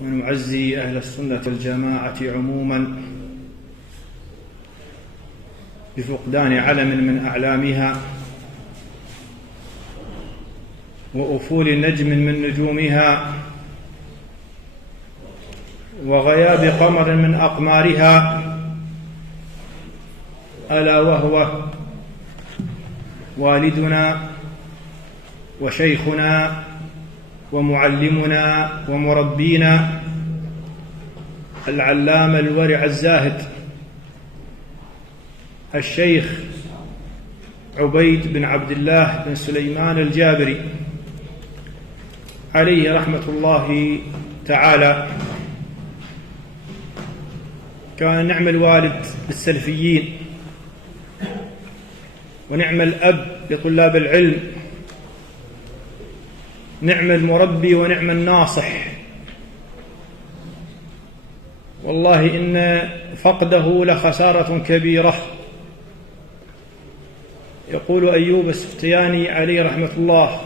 ونعزي أهل السنة والجماعة عموما بفقدان علم من أعلامها وأفول نجم من نجومها وغياب قمر من أقمارها، ألا وهو والدنا وشيخنا ومعلمنا ومربينا العلامة الورع الزاهد الشيخ عبيد بن عبد الله بن سليمان الجابري عليه رحمة الله تعالى. كان نعم الوالد للسلفيين، ونعم الأب لطلاب العلم، نعم المربي ونعم الناصح. والله إن فقده لخسارة كبيرة. يقول أيوب السختياني عليه رحمة الله،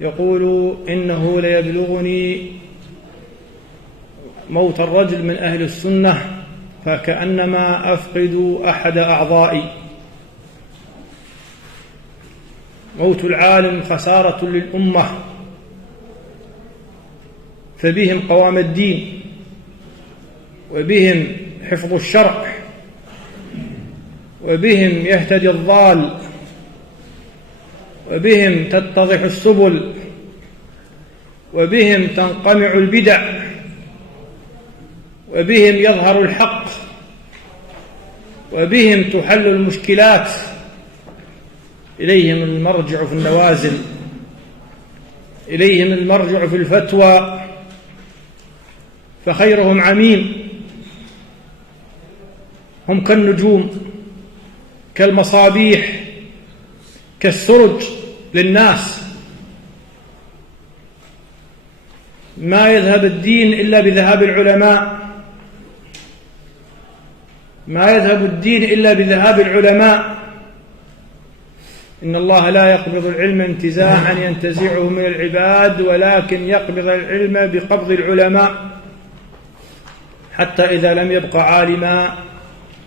يقول إنه ليبلغني موت الرجل من أهل السنة فكأنما أفقد أحد أعضائي. موت العالم خسارة للأمة، فبهم قوام الدين، وبهم حفظ الشرع، وبهم يهتدي الضال، وبهم تتضح السبل، وبهم تنقمع البدع، وبهم يظهر الحق، وبهم تحل المشكلات. إليهم المرجع في النوازل، إليهم المرجع في الفتوى، فخيرهم عميم. هم كالنجوم، كالمصابيح، كالسرج للناس. ما يذهب الدين إلا بذهاب العلماء، ما يذهب الدين إلا بذهاب العلماء. إن الله لا يقبض العلم انتزاعا ينتزعه من العباد، ولكن يقبض العلم بقبض العلماء، حتى إذا لم يبق عالما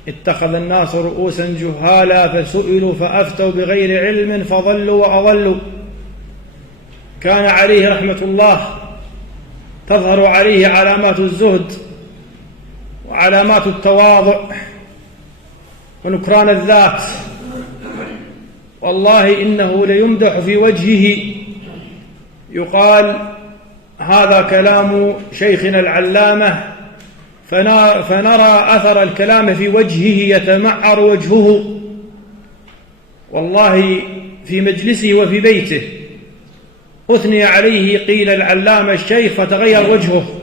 اتخذ الناس رؤوسا جهالا فسئلوا فأفتوا بغير علم فضلوا وأضلوا. كان عليه رحمة الله تظهر عليه علامات الزهد وعلامات التواضع ونكران الذات. والله إنه ليمدح في وجهه، يقال هذا كلام شيخنا العلامة، فنرى أثر الكلام في وجهه يتمعر وجهه. والله في مجلسه وفي بيته أثني عليه، قيل العلامة الشيخ، فتغير وجهه،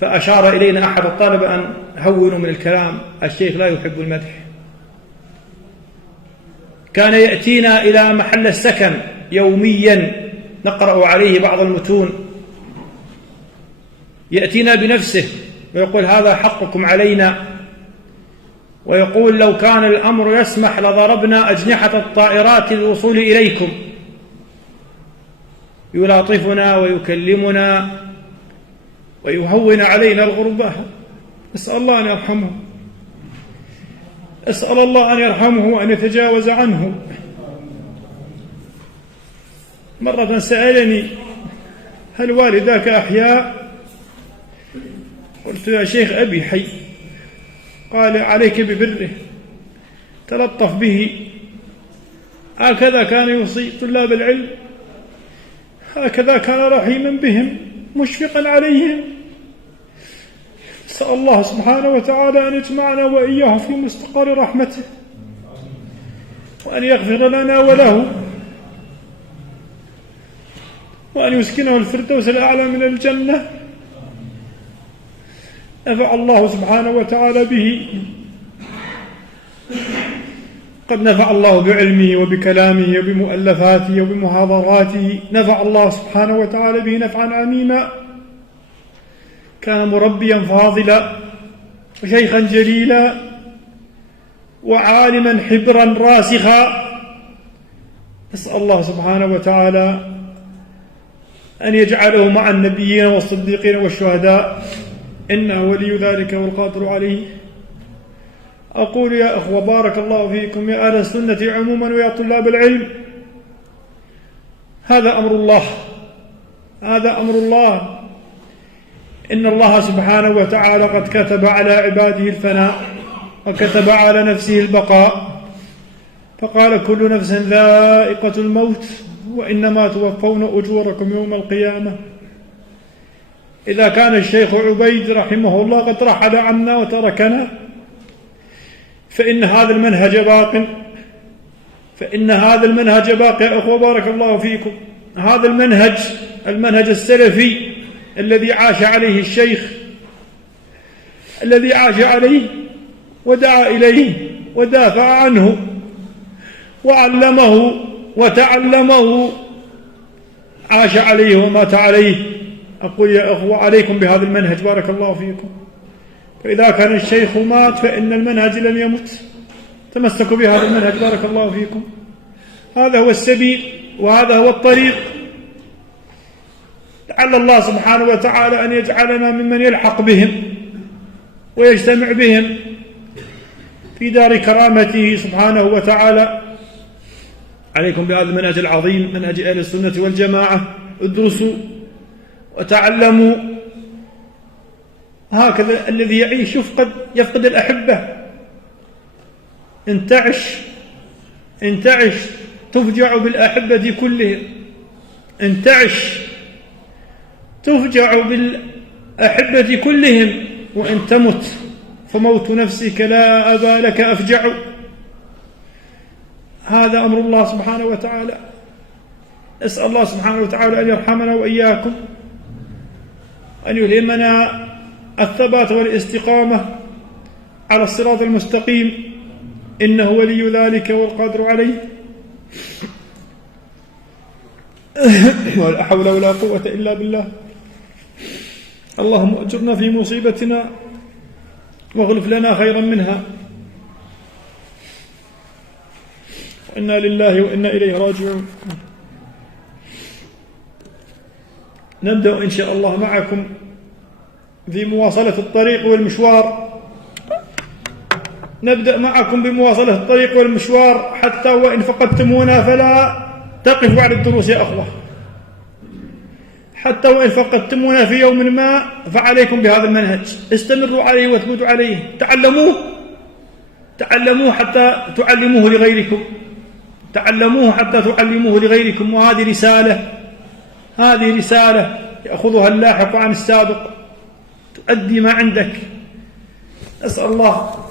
فأشار إلينا أحد الطلبة أن هونوا من الكلام، الشيخ لا يحب المدح. كان يأتينا إلى محل السكن يوميا نقرأ عليه بعض المتون، يأتينا بنفسه ويقول هذا حقكم علينا، ويقول لو كان الأمر يسمح لضربنا أجنحة الطائرات للوصول إليكم. يلاطفنا ويكلمنا ويهون علينا الغربة. أسأل الله أن يرحمه، أسأل الله أن يرحمه وأن يتجاوز عنه. مرة سألني هل والداك أحياء؟ قلت يا شيخ أبي حي. قال عليك ببره، تلطف به، هكذا كان يوصي طلاب العلم، هكذا كان رحيما بهم مشفقا عليهم. أسأل الله سبحانه وتعالى أن يجمعنا وإياه في مستقر رحمته، وأن يغفر لنا وله، وأن يسكنه الفردوس الأعلى من الجنة. نفع الله سبحانه وتعالى به، قد نفع الله بعلمه وبكلامه وبمؤلفاته وبمحاضراته، نفع الله سبحانه وتعالى به نفعا عميما. كان مربيا فاضلا وشيخا جليلا وعالما حبرا راسخا. نسأل الله سبحانه وتعالى أن يجعله مع النبيين والصديقين والشهداء، إنه ولي ذلك والقادر عليه. أقول يا أخوة بارك الله فيكم يا أهل السنة عموما ويا طلاب العلم، هذا أمر الله، هذا أمر الله. إن الله سبحانه وتعالى قد كتب على عباده الفناء وكتب على نفسه البقاء، فقال كل نفس ذائقة الموت وإنما توفون أجوركم يوم القيامة. إذا كان الشيخ عبيد رحمه الله قد رحل عنا وتركنا، فإن هذا المنهج باق، فإن هذا المنهج باق يا أخوة بارك الله فيكم. هذا المنهج السلفي الذي عاش عليه الشيخ، الذي عاش عليه ودعا إليه ودافع عنه وعلمه وتعلمه، عاش عليه ومات عليه. أقول يا أخوة عليكم بهذا المنهج بارك الله فيكم. فإذا كان الشيخ مات فإن المنهج لم يمت، تمسكوا بهذا المنهج بارك الله فيكم. هذا هو السبيل وهذا هو الطريق. لعل الله سبحانه وتعالى أن يجعلنا ممن يلحق بهم ويجتمع بهم في دار كرامته سبحانه وتعالى. عليكم بهذا المنهج العظيم، منهج أهل السنة والجماعة. ادرسوا وتعلموا، هكذا الذي يعيش يفقد الأحبة. إن تعش تفجع بالأحبة كلهم، إن تعش تفجع بالأحبة كلهم، وإن تمت فموت نفسك لا أبا لك أفجع. هذا أمر الله سبحانه وتعالى. أسأل الله سبحانه وتعالى أن يرحمنا وإياكم، أن يلهمنا الثبات والاستقامة على الصراط المستقيم، إنه ولي ذلك والقادر عليه. ولا حول ولا قوة إلا بالله. اللهم أجرنا في مصيبتنا واغلف لنا خيرا منها. إنا لله وإنا إليه راجعون. نبدأ إن شاء الله معكم في مواصلة الطريق والمشوار. نبدأ معكم بمواصلة الطريق والمشوار، حتى وإن فقدتمونا فلا تقفوا على الدروس يا أخوة. حتى وإن فقدتمونا في يوم ما فعليكم بهذا المنهج، استمروا عليه واثبتوا عليه، تعلموه حتى تعلموه لغيركم، تعلموه حتى تعلموه لغيركم. وهذه رسالة يأخذها اللاحق عن السابق، تؤدي ما عندك. أسأل الله